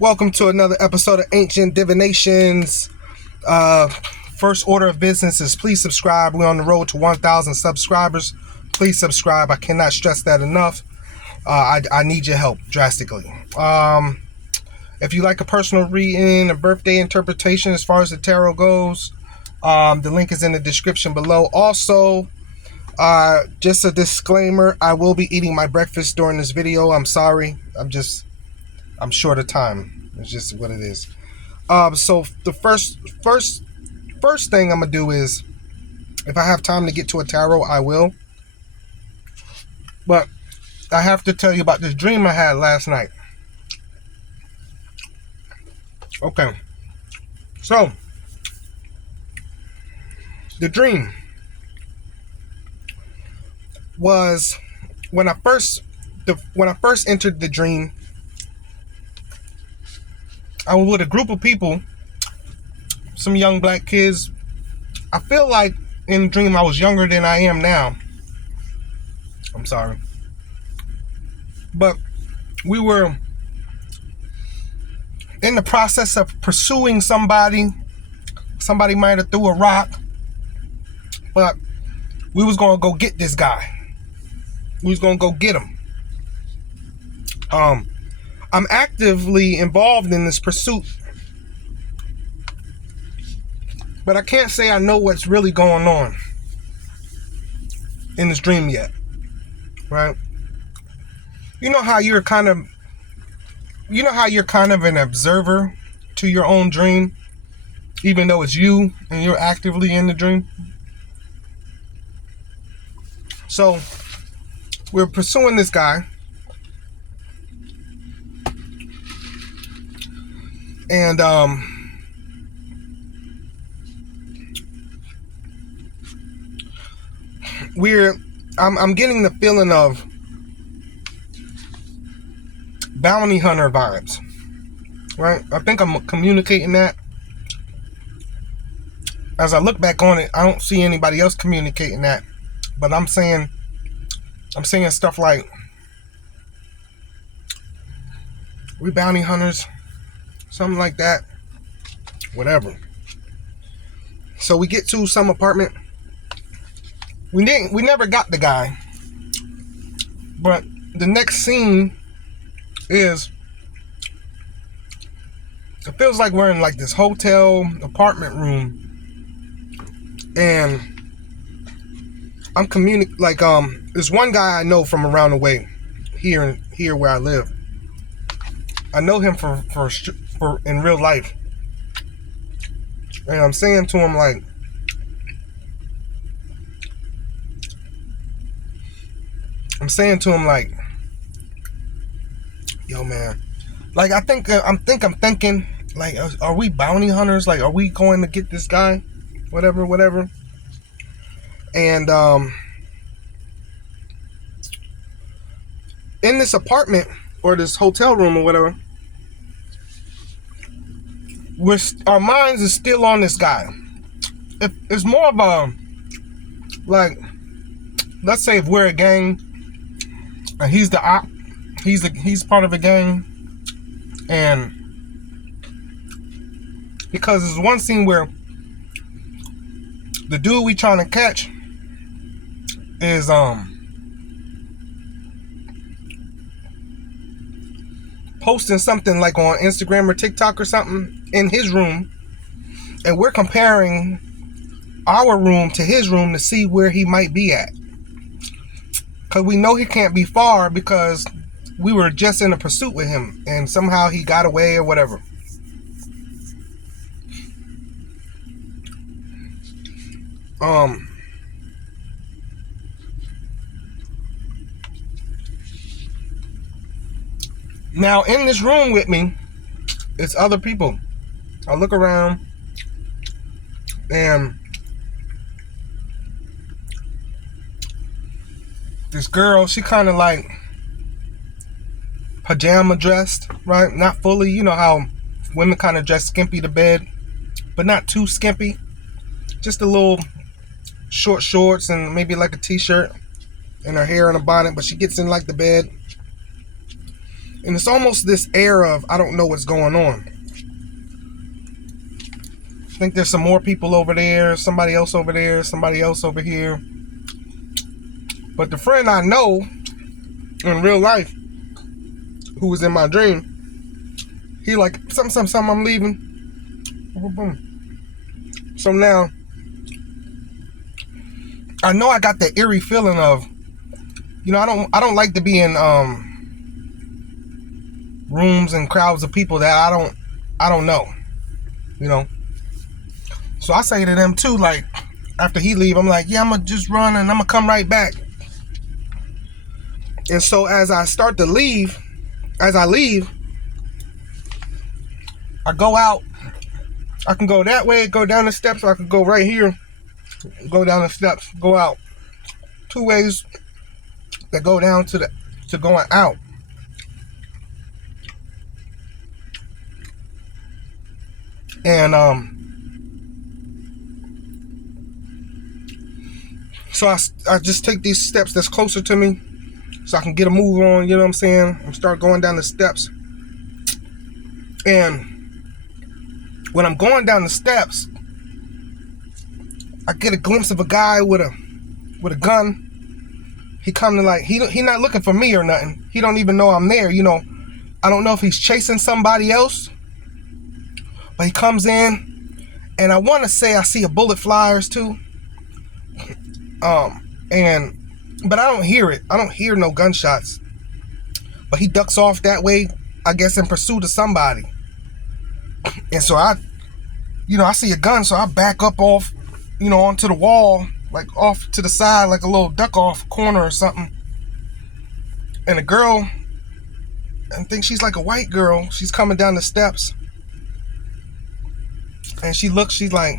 Welcome to another episode of Ancient Divinations. First order of business is please subscribe. We're on the road to 1,000 subscribers. Please subscribe. I cannot stress that enough. I need your help drastically. If you like a personal reading, a birthday interpretation as far as the tarot goes, the link is in the description below. Also, just a disclaimer, I will be eating my breakfast during this video. I'm sorry. I'm short of time. It's just what it is. So the first thing I'm gonna do is, if I have time to get to a tarot, I will. But I have to tell you about this dream I had last night. Okay. So the dream was when I first entered the dream, I was with a group of people, some young black kids. I feel like in the dream I was younger than I am now. I'm sorry. But we were in the process of pursuing somebody. Somebody might have threw a rock. But we was going to go get this guy. We was going to go get him. I'm actively involved in this pursuit, but I can't say I know what's really going on in this dream yet, right? You know how you're kind of an observer to your own dream, even though it's you and you're actively in the dream. So we're pursuing this guy, and I'm getting the feeling of bounty hunter vibes, right? I think I'm communicating that. As I look back on it, I don't see anybody else communicating that, but I'm saying stuff like, we bounty hunters, something like that, whatever. So we get to some apartment. We never got the guy, but the next scene is, it feels like we're in like this hotel apartment room, and I'm there's one guy I know from around the way here where I live. I know him for in real life, and I'm saying to him like, yo man, like I'm thinking like, are we bounty hunters? Like, are we going to get this guy? Whatever. And in this apartment or this hotel room or whatever, our minds is still on this guy. It's more of a, like, let's say if we're a gang and he's the op, he's part of a gang, and because there's one scene where the dude we trying to catch is posting something like on Instagram or TikTok or something in his room, and we're comparing our room to his room to see where he might be at, because we know he can't be far because we were just in a pursuit with him and somehow he got away or whatever. Now in this room with me, it's other people. I look around and this girl, she kind of like pajama dressed, right? Not fully, you know how women kind of dress skimpy to bed, but not too skimpy. Just a little short shorts and maybe like a t-shirt and her hair in a bonnet, but she gets in like the bed. And it's almost this air of, I don't know what's going on. I think there's some more people over there, somebody else over there, somebody else over here. But the friend I know in real life, who was in my dream, he like, something, I'm leaving. Boom, boom. So now, I know I got that eerie feeling of, you know, I don't like to be in rooms and crowds of people that I don't know, you know. So I say to them too, like, after he leave, I'm like, yeah, I'm gonna just run and I'm gonna come right back. And so as I leave, I go out. I can go that way, go down the steps, or I can go right here, go down the steps, go out. Two ways that go down to going out. And so I just take these steps that's closer to me so I can get a move on, you know what I'm saying? And start going down the steps. And when I'm going down the steps, I get a glimpse of a guy with a gun. He come to like, he not looking for me or nothing. He don't even know I'm there, you know. I don't know if he's chasing somebody else. But he comes in, and I want to say I see a bullet flyers too. But I don't hear it. I don't hear no gunshots. But he ducks off that way, I guess, in pursuit of somebody. And so I see a gun, so I back up off, you know, onto the wall, like off to the side, like a little duck off corner or something. And a girl, I think she's like a white girl, she's coming down the steps. And she looks, she's like,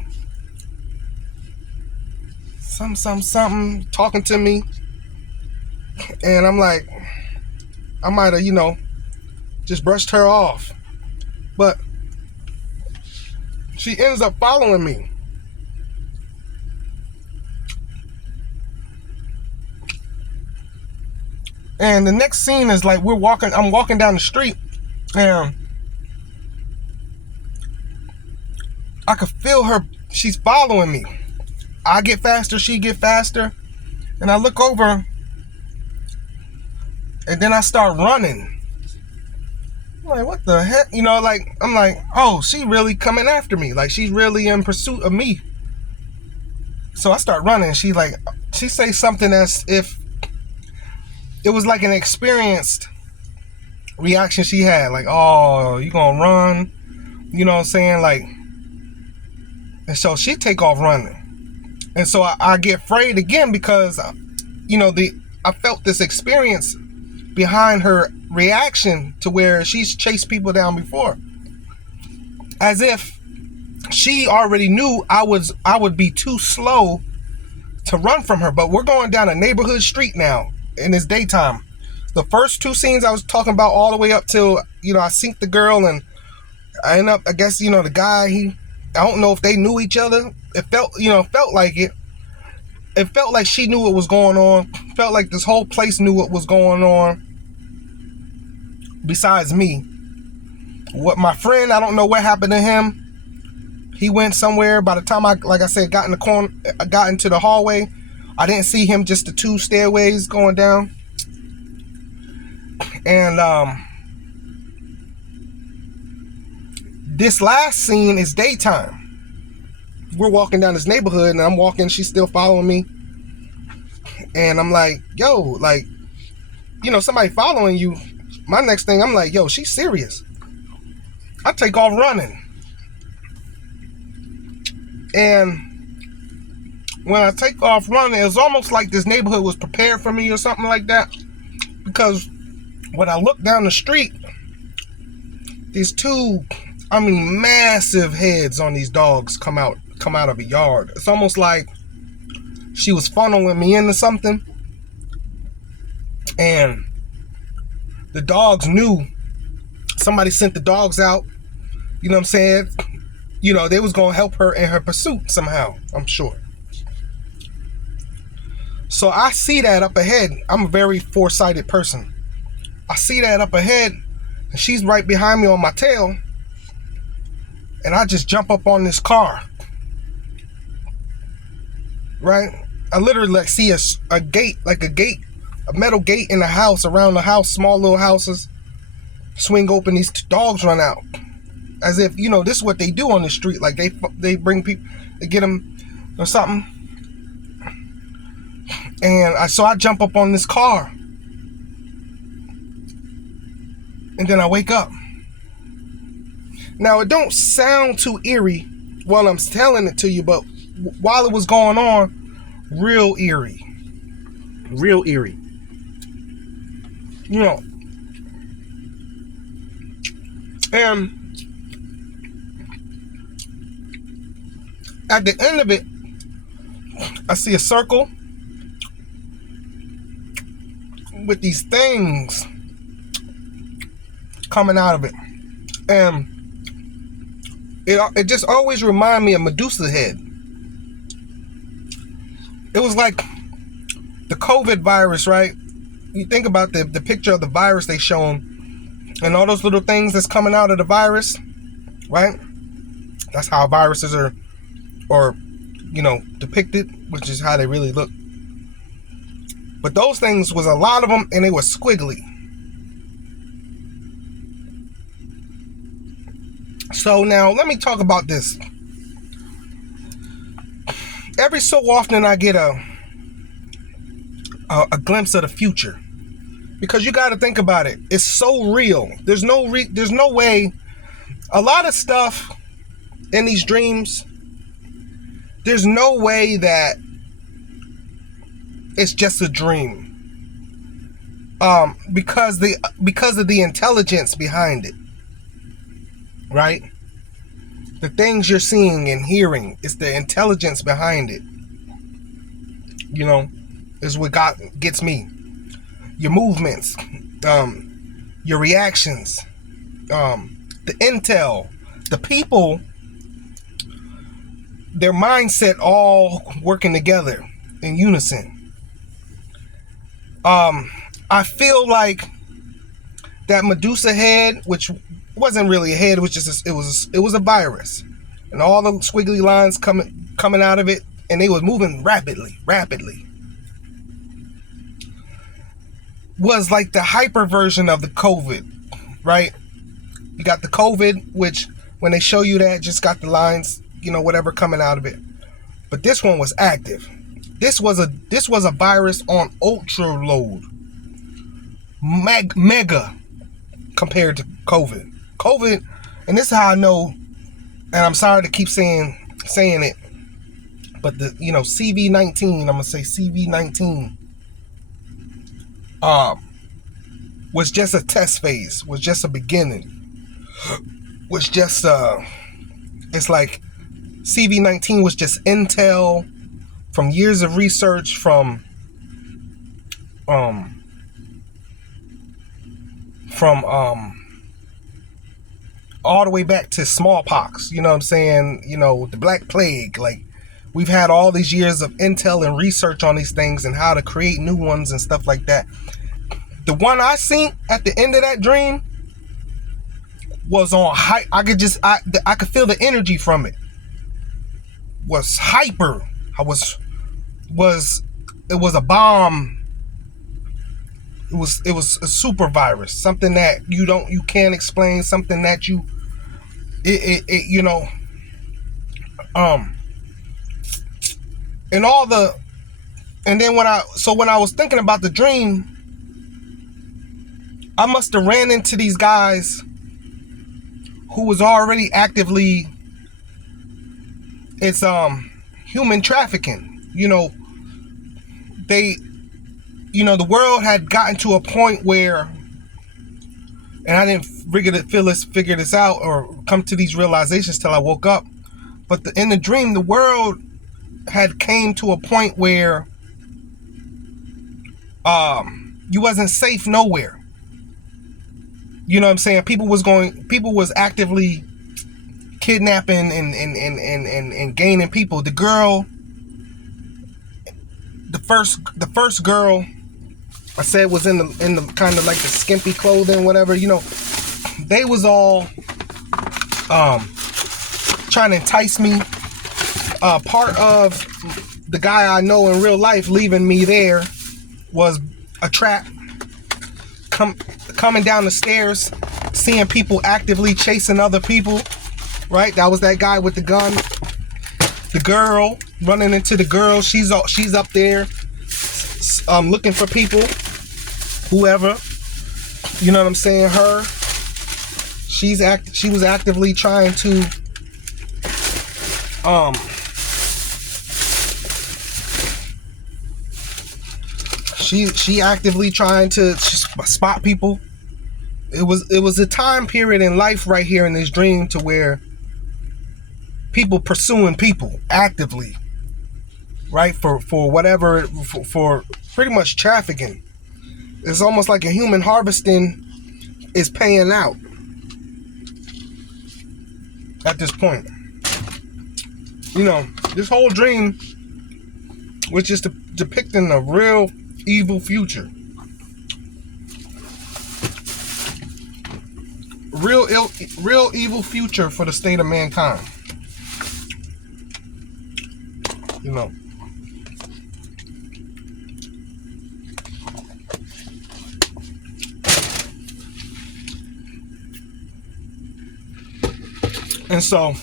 something, talking to me. And I'm like, I might have, you know, just brushed her off. But she ends up following me. And the next scene is like I'm walking down the street, and I could feel her, she's following me. I get faster, she get faster, and I look over, and then I start running. I'm like, what the heck? You know, like, I'm like, oh, she really coming after me. Like, she's really in pursuit of me. So I start running. She say something as if it was like an experienced reaction she had. Like, oh, you gonna run? You know what I'm saying? Like, and so she take off running. And so I get afraid again because, you know, I felt this experience behind her reaction to where she's chased people down before. As if she already knew I would be too slow to run from her. But we're going down a neighborhood street now, and it's daytime. The first two scenes I was talking about all the way up till, you know, I sink the girl, and I end up, I guess, you know, the guy, I don't know if they knew each other. It felt like it. It felt like she knew what was going on. Felt like this whole place knew what was going on. Besides me. What my friend, I don't know what happened to him. He went somewhere. By the time I got in the corner, I got into the hallway, I didn't see him, just the two stairways going down. And this last scene is daytime. We're walking down this neighborhood, and I'm walking, she's still following me. And I'm like, yo, like, you know, somebody following you. My next thing, I'm like, yo, she's serious. I take off running. And when I take off running, it's almost like this neighborhood was prepared for me or something like that. Because when I look down the street, these two, I mean, massive heads on these dogs come out of a yard. It's almost like she was funneling me into something, and the dogs knew somebody sent the dogs out, you know what I'm saying? You know, they was gonna help her in her pursuit somehow, I'm sure. So I see that up ahead. I'm a very foresighted person. I see that up ahead, And she's right behind me on my tail. And I just jump up on this car. Right? I literally like see a gate, a metal gate in the house, around the house, small little houses. Swing open, these dogs run out. As if, this is what they do on the street. Like they bring people, they get them or something. And so I jump up on this car. And then I wake up. Now, it don't sound too eerie while I'm telling it to you, but while it was going on, real eerie. Real eerie. And at the end of it, I see a circle with these things coming out of it. And it just always reminded me of Medusa head. It was like the COVID virus, right? You think about the picture of the virus they shown, and all those little things that's coming out of the virus, right? That's how viruses are depicted, which is how they really look. But those things was a lot of them, and they were squiggly. So now let me talk about this. Every so often I get a glimpse of the future, because you got to think about it. It's so real. There's no way. A lot of stuff in these dreams, there's no way that it's just a dream. Because of the intelligence behind it. Right? The things you're seeing and hearing, it's the intelligence behind it. Is what gets me. Your movements, your reactions, the intel, the people, their mindset all working together in unison. I feel like that Medusa head, which wasn't really a head, it was just it was a virus, and all the squiggly lines coming out of it, and they was moving rapidly, was like the hyper version of the COVID, right? You got the COVID, which when they show you that, just got the lines, whatever coming out of it. But this one was active. This was a virus on ultra load, mega compared to COVID. COVID, and this is how I know, and I'm sorry to keep saying it, but the CV-19, I'm gonna say CV-19 was just a test phase, was just a beginning, was just it's like CV-19 was just intel from years of research from all the way back to smallpox, you know what I'm saying? The Black Plague. Like, we've had all these years of intel and research on these things and how to create new ones and stuff like that. The one I seen at the end of that dream was on hype. I could feel the energy from it. Was hyper. It was a bomb. It was a super virus, something that you can't explain, something that and then when I was thinking about the dream, I must have ran into these guys who was already actively, it's human trafficking. The world had gotten to a point where, and I didn't figure this out or come to these realizations till I woke up, but in the dream, the world had came to a point where you wasn't safe nowhere. You know what I'm saying? People was actively kidnapping and gaining people. The girl, the first girl I said was in the kind of like the skimpy clothing, whatever, they was all trying to entice me. Part of the guy I know in real life leaving me there was a trap. Coming down the stairs, seeing people actively chasing other people, right? That was that guy with the gun. The girl running into the girl, she's up there looking for people, whoever, you know what I'm saying? Her, she was actively trying to she actively trying to spot people. It was a time period in life right here in this dream to where people pursuing people actively, right? For whatever, for pretty much trafficking. It's almost like a human harvesting is paying out at this point. You know, this whole dream was just depicting a real evil future. Real evil future for the state of mankind. You know. And so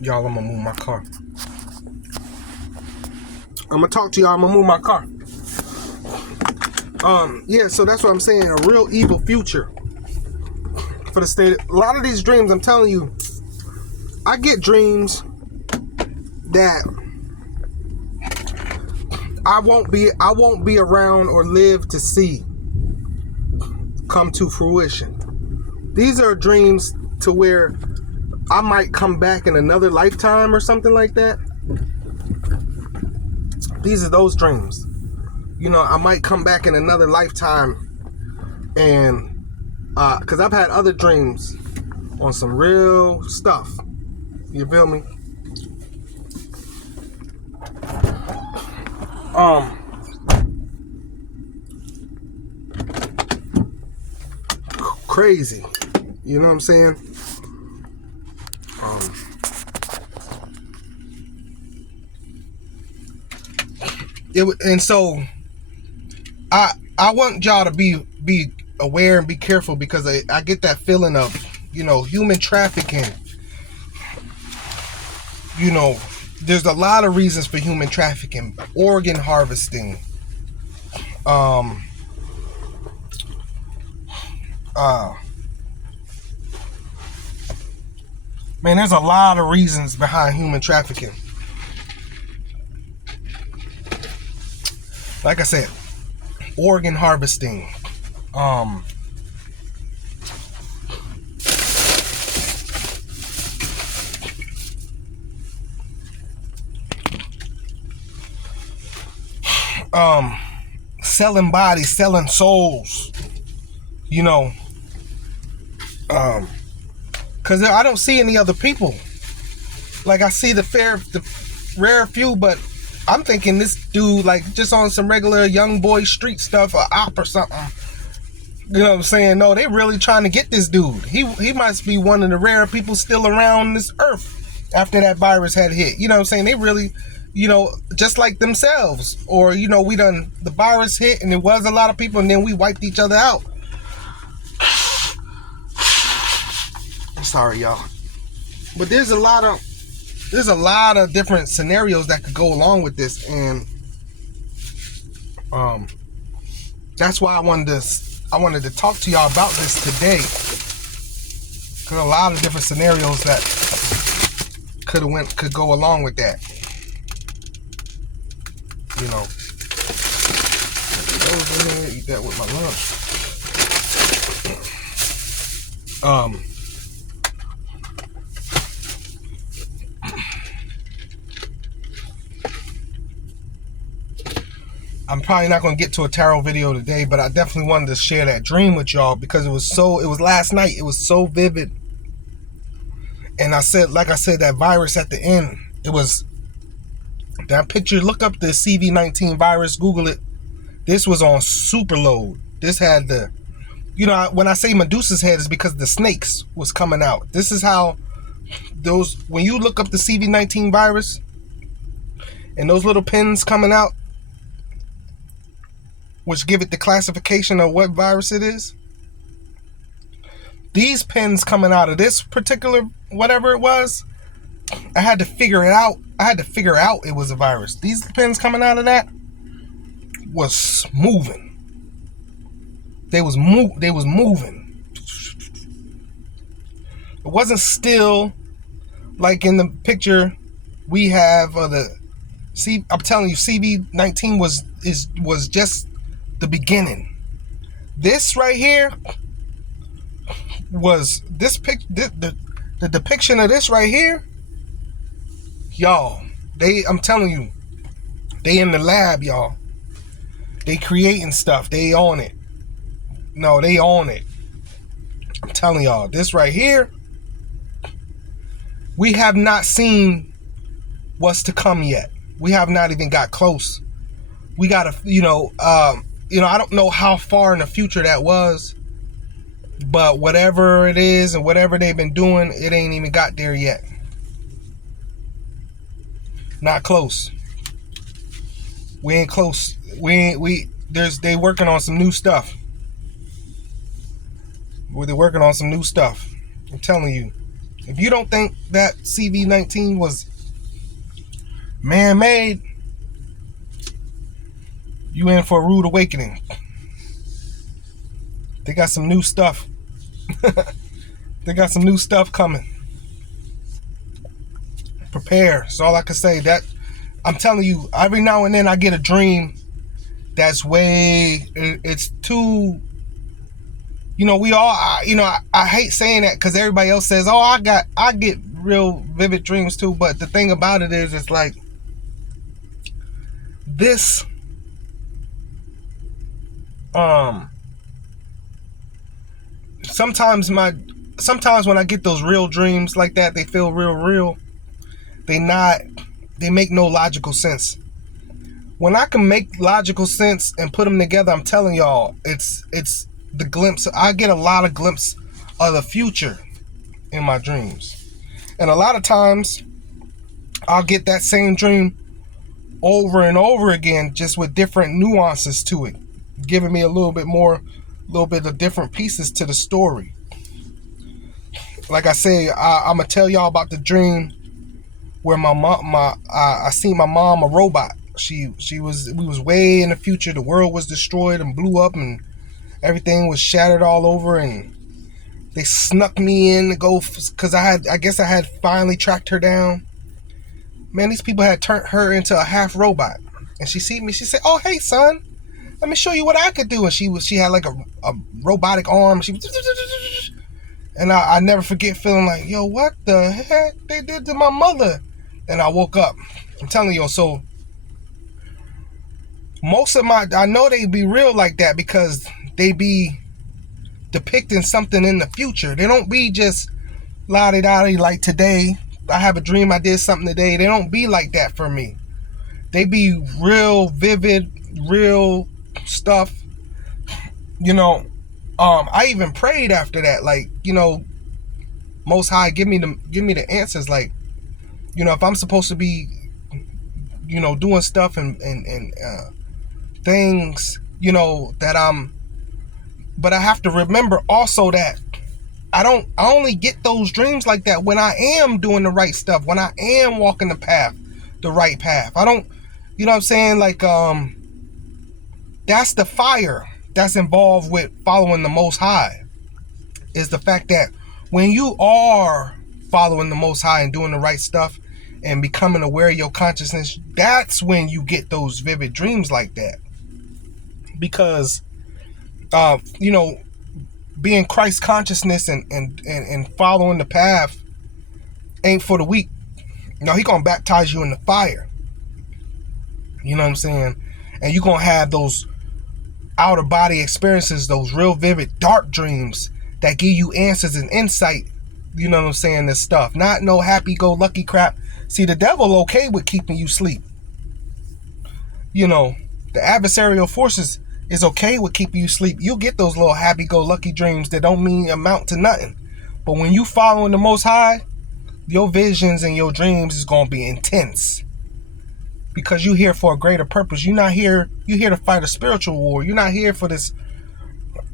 y'all, I'm gonna move my car. I'm gonna talk to y'all. I'm gonna move my car. Yeah, so that's what I'm saying. A real evil future for the state. A lot of these dreams, I'm telling you, I get dreams that I won't be around or live to see come to fruition. These are dreams to where I might come back in another lifetime or something like that. These are those dreams. You know, I might come back in another lifetime and because I've had other dreams on some real stuff. You feel me? Crazy. You know what I'm saying? And so I want y'all to be aware and be careful, because I get that feeling of, you know, human trafficking. You know, there's a lot of reasons for human trafficking. Organ harvesting. Man, there's a lot of reasons behind human trafficking. Like I said, organ harvesting. Selling bodies, selling souls, you know, because I don't see any other people. Like, I see the rare few, but I'm thinking this dude, like, just on some regular young boy street stuff, or op or something. You know what I'm saying? No, they really trying to get this dude. He must be one of the rare people still around this earth after that virus had hit. You know what I'm saying? They really, you know, just like themselves. Or, you know, the virus hit and there was a lot of people and then we wiped each other out. I'm sorry, y'all. But there's a lot of different scenarios that could go along with this, and that's why I wanted to talk to y'all about this today. Cause a lot of different scenarios that could go along with that. You know, those in there, eat that with my lunch. I'm probably not going to get to a tarot video today, but I definitely wanted to share that dream with y'all because it was last night. It was so vivid. And I said, like I said, that virus at the end, it was that picture. Look up the CV-19 virus, Google it. This was on super load. This had the, when I say Medusa's head, it's because the snakes was coming out. This is how those, when you look up the CV-19 virus and those little pins coming out, which give it the classification of what virus it is. These pins coming out of this particular whatever it was, I had to figure it out. I had to figure out it was a virus. These pins coming out of that was moving. They was moving. It wasn't still like in the picture we have of the I'm telling you, CV-19 was just the beginning. This right here was this the depiction of this right here. Y'all, I'm telling you, they in the lab, y'all. They creating stuff. They own it. No, they own it. I'm telling y'all, this right here, we have not seen what's to come yet. We have not even got close. We gotta, I don't know how far in the future that was, but whatever it is and whatever they've been doing, it ain't even got there yet. Not close. We ain't close. They working on some new stuff. They're working on some new stuff. I'm telling you. If you don't think that CV-19 was man-made, you in for a rude awakening. They got some new stuff. They got some new stuff coming. Prepare. That's all I can say. That I'm telling you, every now and then I get a dream that's it's too, we all, I hate saying that because everybody else says, oh, I get real vivid dreams too. But the thing about it is, it's like this, sometimes when I get those real dreams like that, they feel real. They make no logical sense. When I can make logical sense and put them together, I'm telling y'all, it's the glimpse. I get a lot of glimpse of the future in my dreams. And a lot of times I'll get that same dream over and over again, just with different nuances to it, giving me a little bit of different pieces to the story. Like I say, I'm gonna tell y'all about the dream where I seen my mom a robot. We was way in the future. The world was destroyed and blew up and everything was shattered all over, and they snuck me in to go because I guess I had finally tracked her down. Man, these people had turned her into a half robot, and she see me. She said, "Oh, hey, son, let me show you what I could do." And she had like a robotic arm. And I never forget feeling like, yo, what the heck they did to my mother? And I woke up. I'm telling you, so most of I know they be real like that because they be depicting something in the future. They don't be just la-di-da-di like today. I have a dream I did something today. They don't be like that for me. They be real vivid, real stuff. I even prayed after that, like, Most High, give me the answers. Like, if I'm supposed to be, doing stuff and things, but I have to remember also that I only get those dreams like that when I am doing the right stuff, when I am walking the right path. I don't, what I'm saying? Like, that's the fire that's involved with following the Most High, is the fact that when you are following the Most High and doing the right stuff and becoming aware of your consciousness, that's when you get those vivid dreams like that. Because, being Christ consciousness and following the path ain't for the weak. He gonna baptize you in the fire. You know what I'm saying? And you're gonna have those outer body experiences, those real vivid dark dreams that give you answers and insight You know what I'm saying? This stuff. Not no happy-go-lucky crap. See, the devil okay with keeping you asleep. You know, the adversarial forces is okay with keeping you asleep. You'll get those little happy-go-lucky dreams that don't mean amount to nothing. But when you following the Most High, your visions and your dreams is going to be intense. Because you're here for a greater purpose. You're not here, you're here to fight a spiritual war. You're not here for this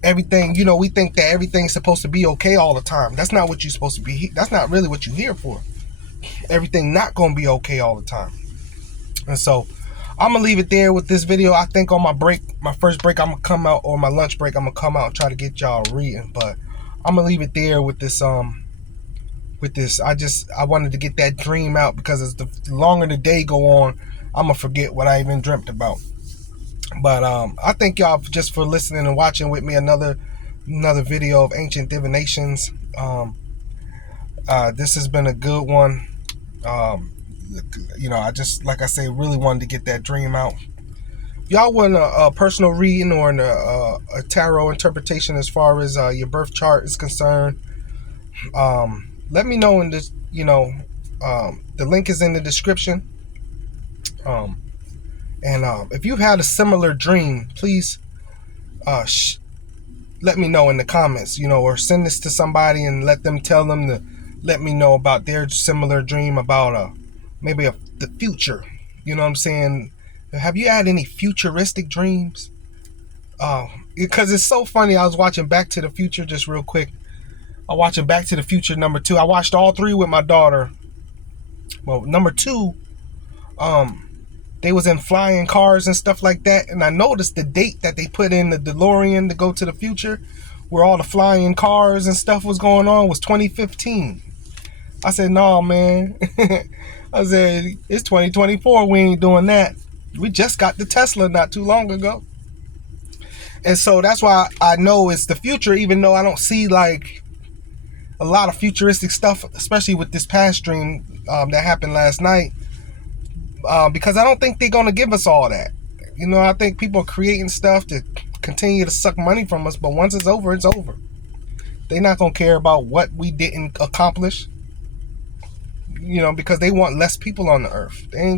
everything. You know, we think that everything's supposed to be okay all the time. That's not what you're supposed to be. That's not really what you're here for. Everything not going to be okay all the time. And so I'm going to leave it there with this video. I think on my break, my first break, I'm going to come out, or my lunch break, I'm going to come out and try to get y'all reading. But I'm going to leave it there with this, I wanted to get that dream out, because as the longer the day go on, I'm going to forget what I even dreamt about. But I thank y'all just for listening and watching with me another video of ancient divinations. This has been a good one. You know, I just, like I say, really wanted to get that dream out. If y'all want a personal reading or a tarot interpretation as far as your birth chart is concerned, let me know in this. You know, the link is in the description. If you've had a similar dream, please let me know in the comments, you know, or send this to somebody and let them let me know about their similar dream about maybe the future. You know what I'm saying? Have you had any futuristic dreams? Because it's so funny. I was watching Back to the Future just real quick. I'm watching Back to the Future #2. I watched all 3 with my daughter. Well, #2, they was in flying cars and stuff like that, and I noticed the date that they put in the DeLorean to go to the future, where all the flying cars and stuff was going on, was 2015. I said, no, man. I said, it's 2024. We ain't doing that. We just got the Tesla not too long ago. And so that's why I know it's the future, even though I don't see like a lot of futuristic stuff, especially with this past dream that happened last night. Because I don't think they're going to give us all that. You know, I think people are creating stuff to continue to suck money from us, but once it's over, it's over. They're not going to care about what we didn't accomplish. You know, because they want less people on the earth. They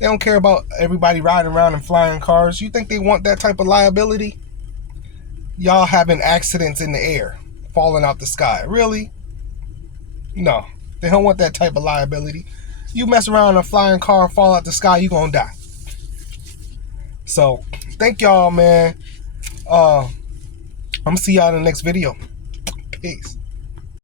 don't care about everybody riding around in flying cars. You think they want that type of liability? Y'all having accidents in the air, falling out the sky. Really? No, they don't want that type of liability. You mess around in a flying car, fall out the sky, you gonna die. So, thank y'all, man. I'm gonna see y'all in the next video. Peace.